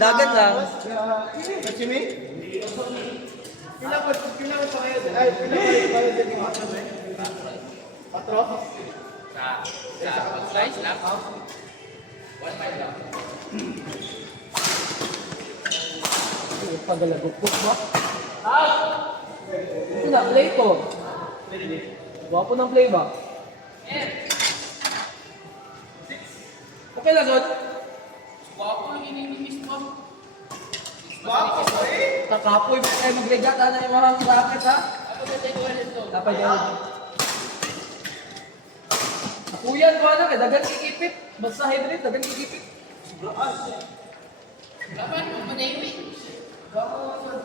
Dagat lang. Sini? Pila pa kayo din? Ay, pila pa kayo din yung ato eh? 4? Sa pag-slice lang? 1.5 lang. Pagalagupok ba? Ito na, play ko. Wapo ng play ba? Okay lang, God. Wapo yung ininimis mo. Kakapoy mo kayo magregata na yung mga racket, ha? Ako na tayo kuha nito. Dapat yan. Kuyan ko na, dagan kikipit. Basta hybrid, dagan kikipit. Dapat mo manayuin.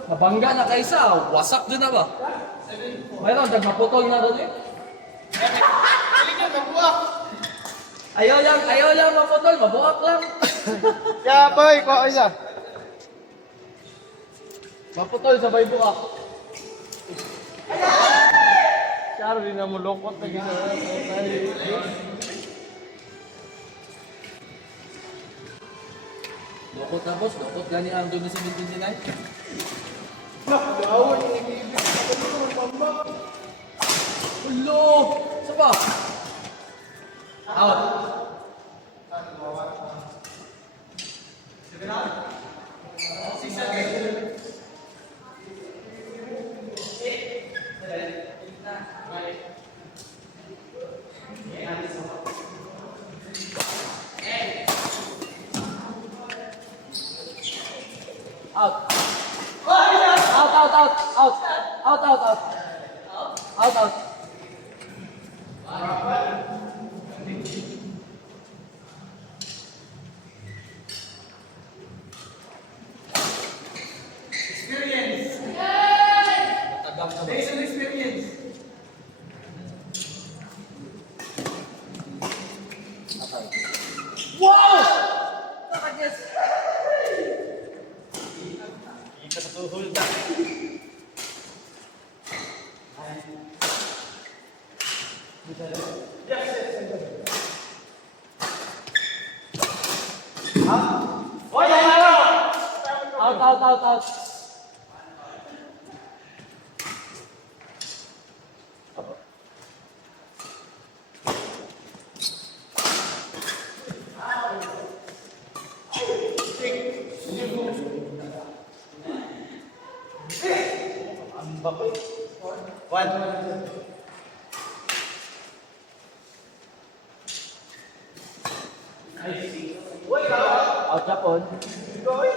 Mabangga na kaysa, wasak din na ba? Mayroon, maputol na doon eh. Pili ka, mabuak! Ayaw lang maputol, mabuak lang. Kaya boy, kuha isa. Maputol sabay buak. Siyaro din na mo lungkot na gina. Lukot na boss, lukot gani ang doon sa 1729. Nakadawan yung ibig. Ako dito ng pambak. Ulo! Saba? Out. Out. Out. Based on experience. Wow! Nakagets. Kita sa tuhol na. Out. One. Out Japon. Bye.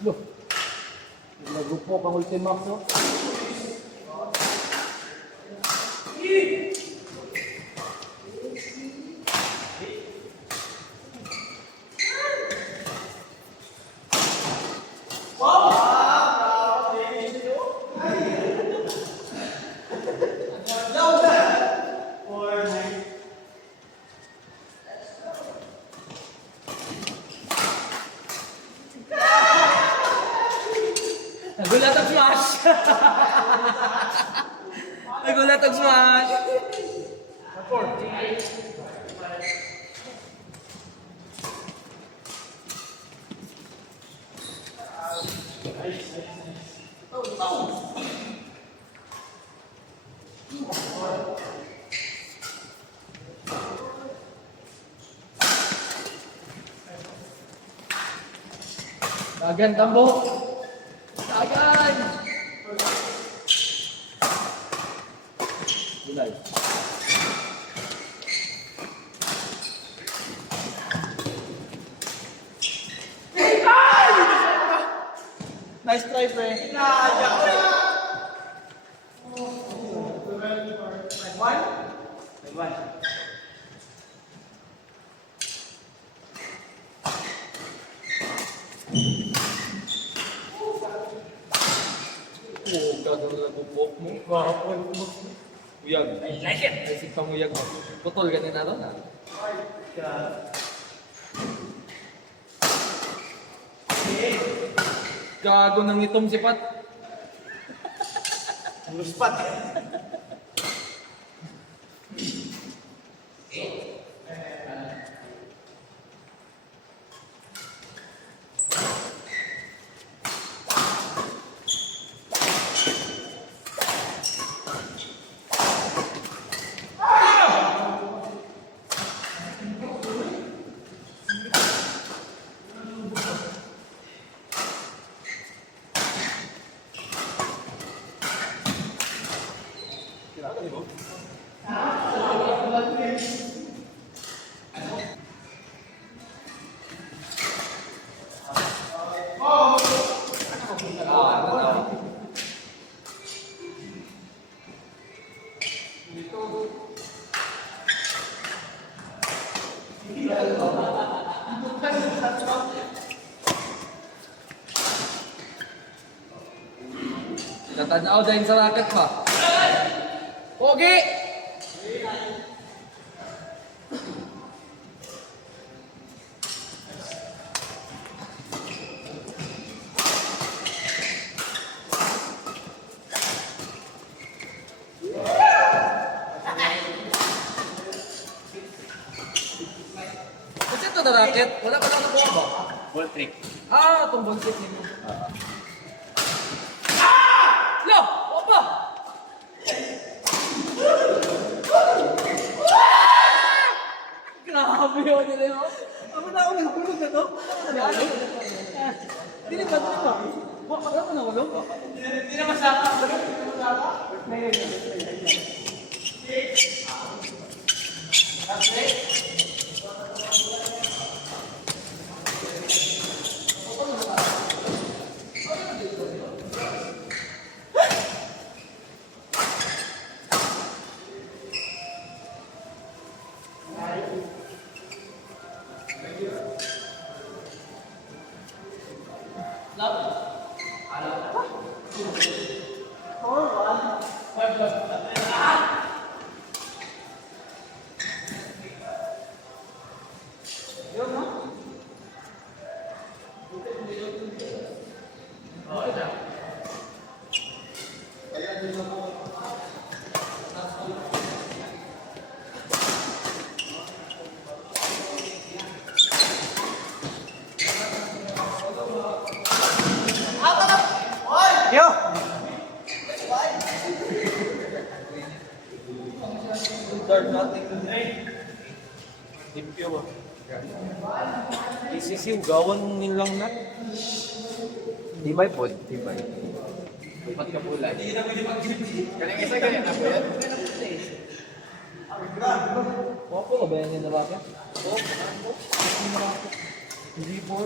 Loh, nagrupo pang Ultimax, no? Nagulat ang smash! Nagulat ang smash! Dagan tambo! Dagan! Gulay. Nice try, pre. One. Oh, gagawin na bubok mo. Kahapon mo. Uyag. I like it! Isip pang uyag mo. Putol ganun na ron, ha? Gago ng itong sipat. Ang luspat. Natanaw dahil sa racket pa. Pogi! Kasi ito na racket, wala pa lang nakuha ba? Ball trick. Ah, itong ballset ninyo. Lo! Opa! Grabe yun nila yun. Ako na ako nagulog na to. Dili ba? Wala ko na wala. Hindi na masaka. Yo! Dark natin. Limpyo ba? Isisiw, gawan nilang na. Tibay po, tibay. Dapat ka pulay. Galing isa ganyan ako yan. Wapo ka ba yan yung nabaka? Hindi po.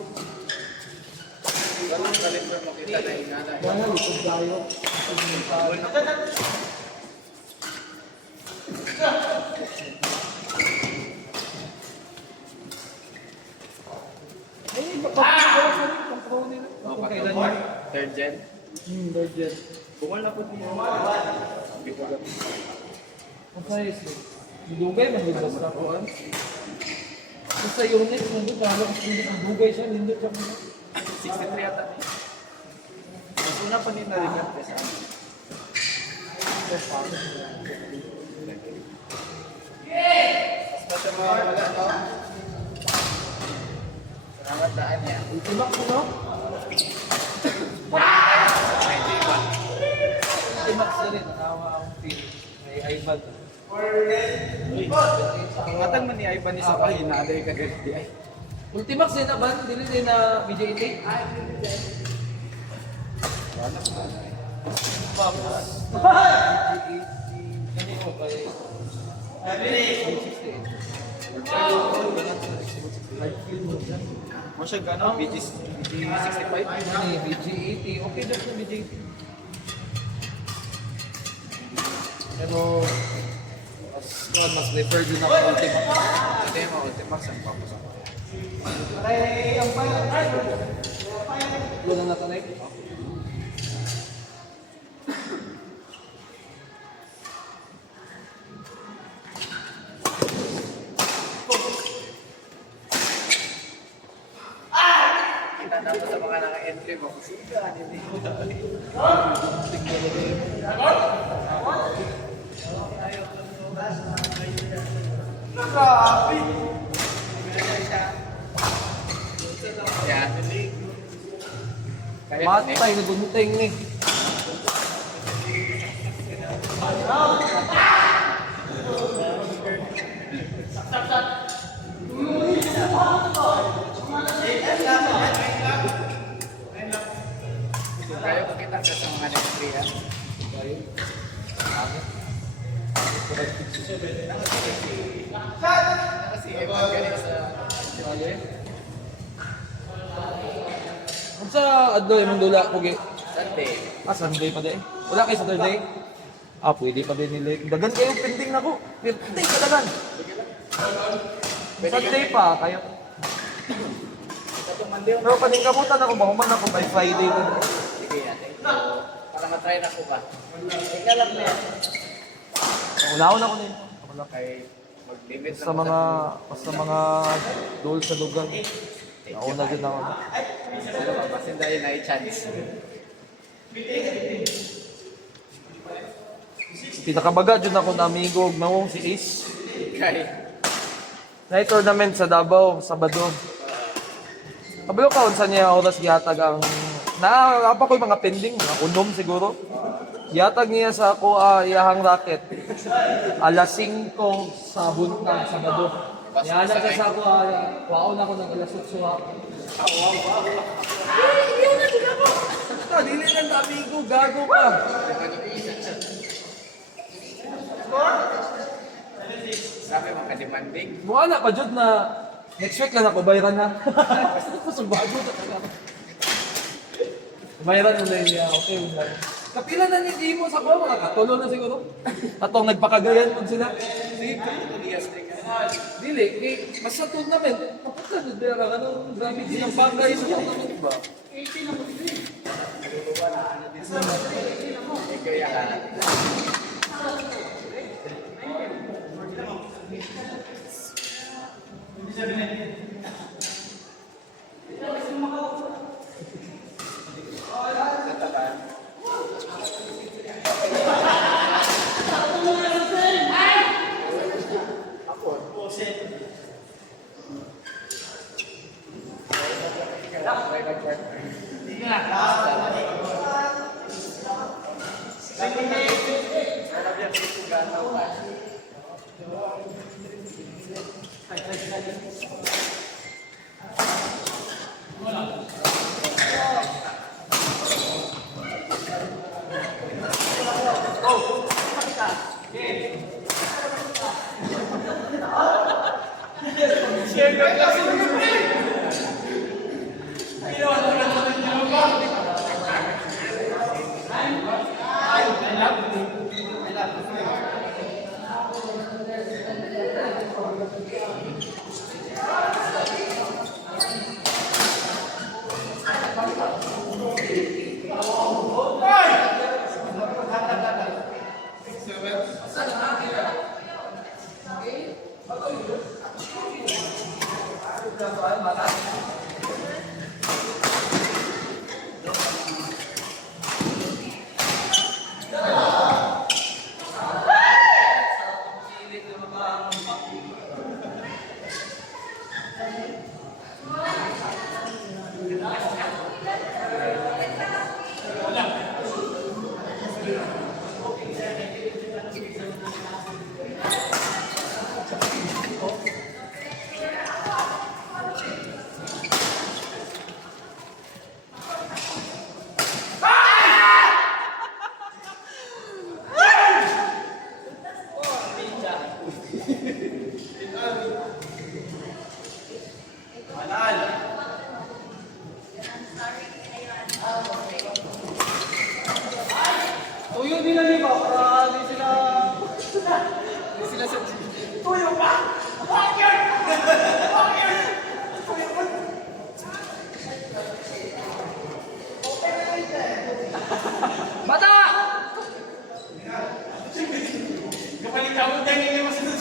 Ganun galing pa makita na inanay. Kaya likod tayo. Ay, baka pang pro nila. Oh, Kung kailan patro. yun. Third gen. Virgin. Bukol na po niya. Ang size eh. Dugay, mahigas na po. Sa unit, nandun, lalo kasi ang dugay siya, nindot siya muna. 63 ata. Mas una pa nila rin yan kasi ano. Basta mga wala, no? Salamat daan niya. Ultimax mo, no? Ultimax na rin, nakawa akong feeling. May iPad. Matang man ni Ivan isa pa, hinaaday ka ganito ay. Ultimax din na ba? Dili din na BJ-8? Tapos, kanino kay... Mo siya gano'n, BG65? Ano eh, BJ-80. Okay daw na BJ-80. Pero, mas prefer din ako Ultimax. Hindi mo, Ultimax ang papasok. Wala na tanay. Kita naman sa mga naka-entry mo, kusika, hindi mo Yan. Kaya Matay na gunting ni. Kaya makita ka sa mga entry ha. Kasi Evan ganit sa Kung sa adlaw imong dula pugi. Sunday. Sunday pa din. Wala kay Saturday. Pwede pa din nila. Dagan kayo pending na ko. Pending ka dagan. Sunday pa kayo. Katong Monday, Pero paningkamutan ako ba man ako by Friday. sige ate. Para matry na ko ba? Tingnan lang na yan. Unahon ako nito. Kay mag-limit Sa mga dol sa lugar. Nauna din ako. Ano ba? Basin dahil na i-chance. Pinakabaga dyan ako na amigo mawong si Ace. Kay Na tournament sa Davao, Sabado. Kabalo ka unsa niya oras gihatag ang apa ko yung mga pending, mga unom siguro. Gihatag niya sa ako iyahang racket. Alas 5 sa buntag Sabado. Yan na sa ako waon ako ng alas 8 ako. Dili lang amigo, gago ka. sabi mga demanding. Mukha na pa jud na next week lang ako bayaran na. Basta ko sa bago na talaga. Bayaran mo na yun niya, okay lang. Kapila na ni mo sa ko, mga katulo na siguro. Atong nagpakagayan mo sila. Dili, mas sa tournament, mapunta na din ang ano, grabe din ang bagay sa tournament ba? Kaya ka. Tuyo nila di ba? Para di sila... Di sila sa... Tuyo pa! Bata! Kapalik ka mo, dahil hindi mo sunod.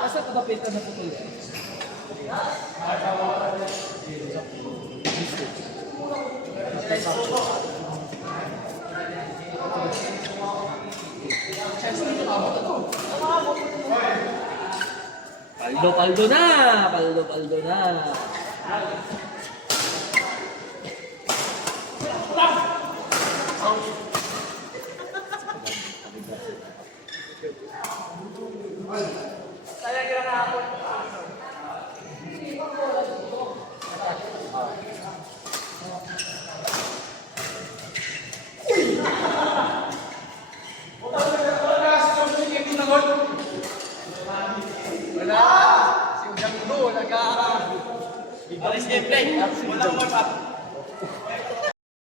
Asa ito na pinta na putol? Paldo na! Paldo na! Alis gameplay. Walang warm up.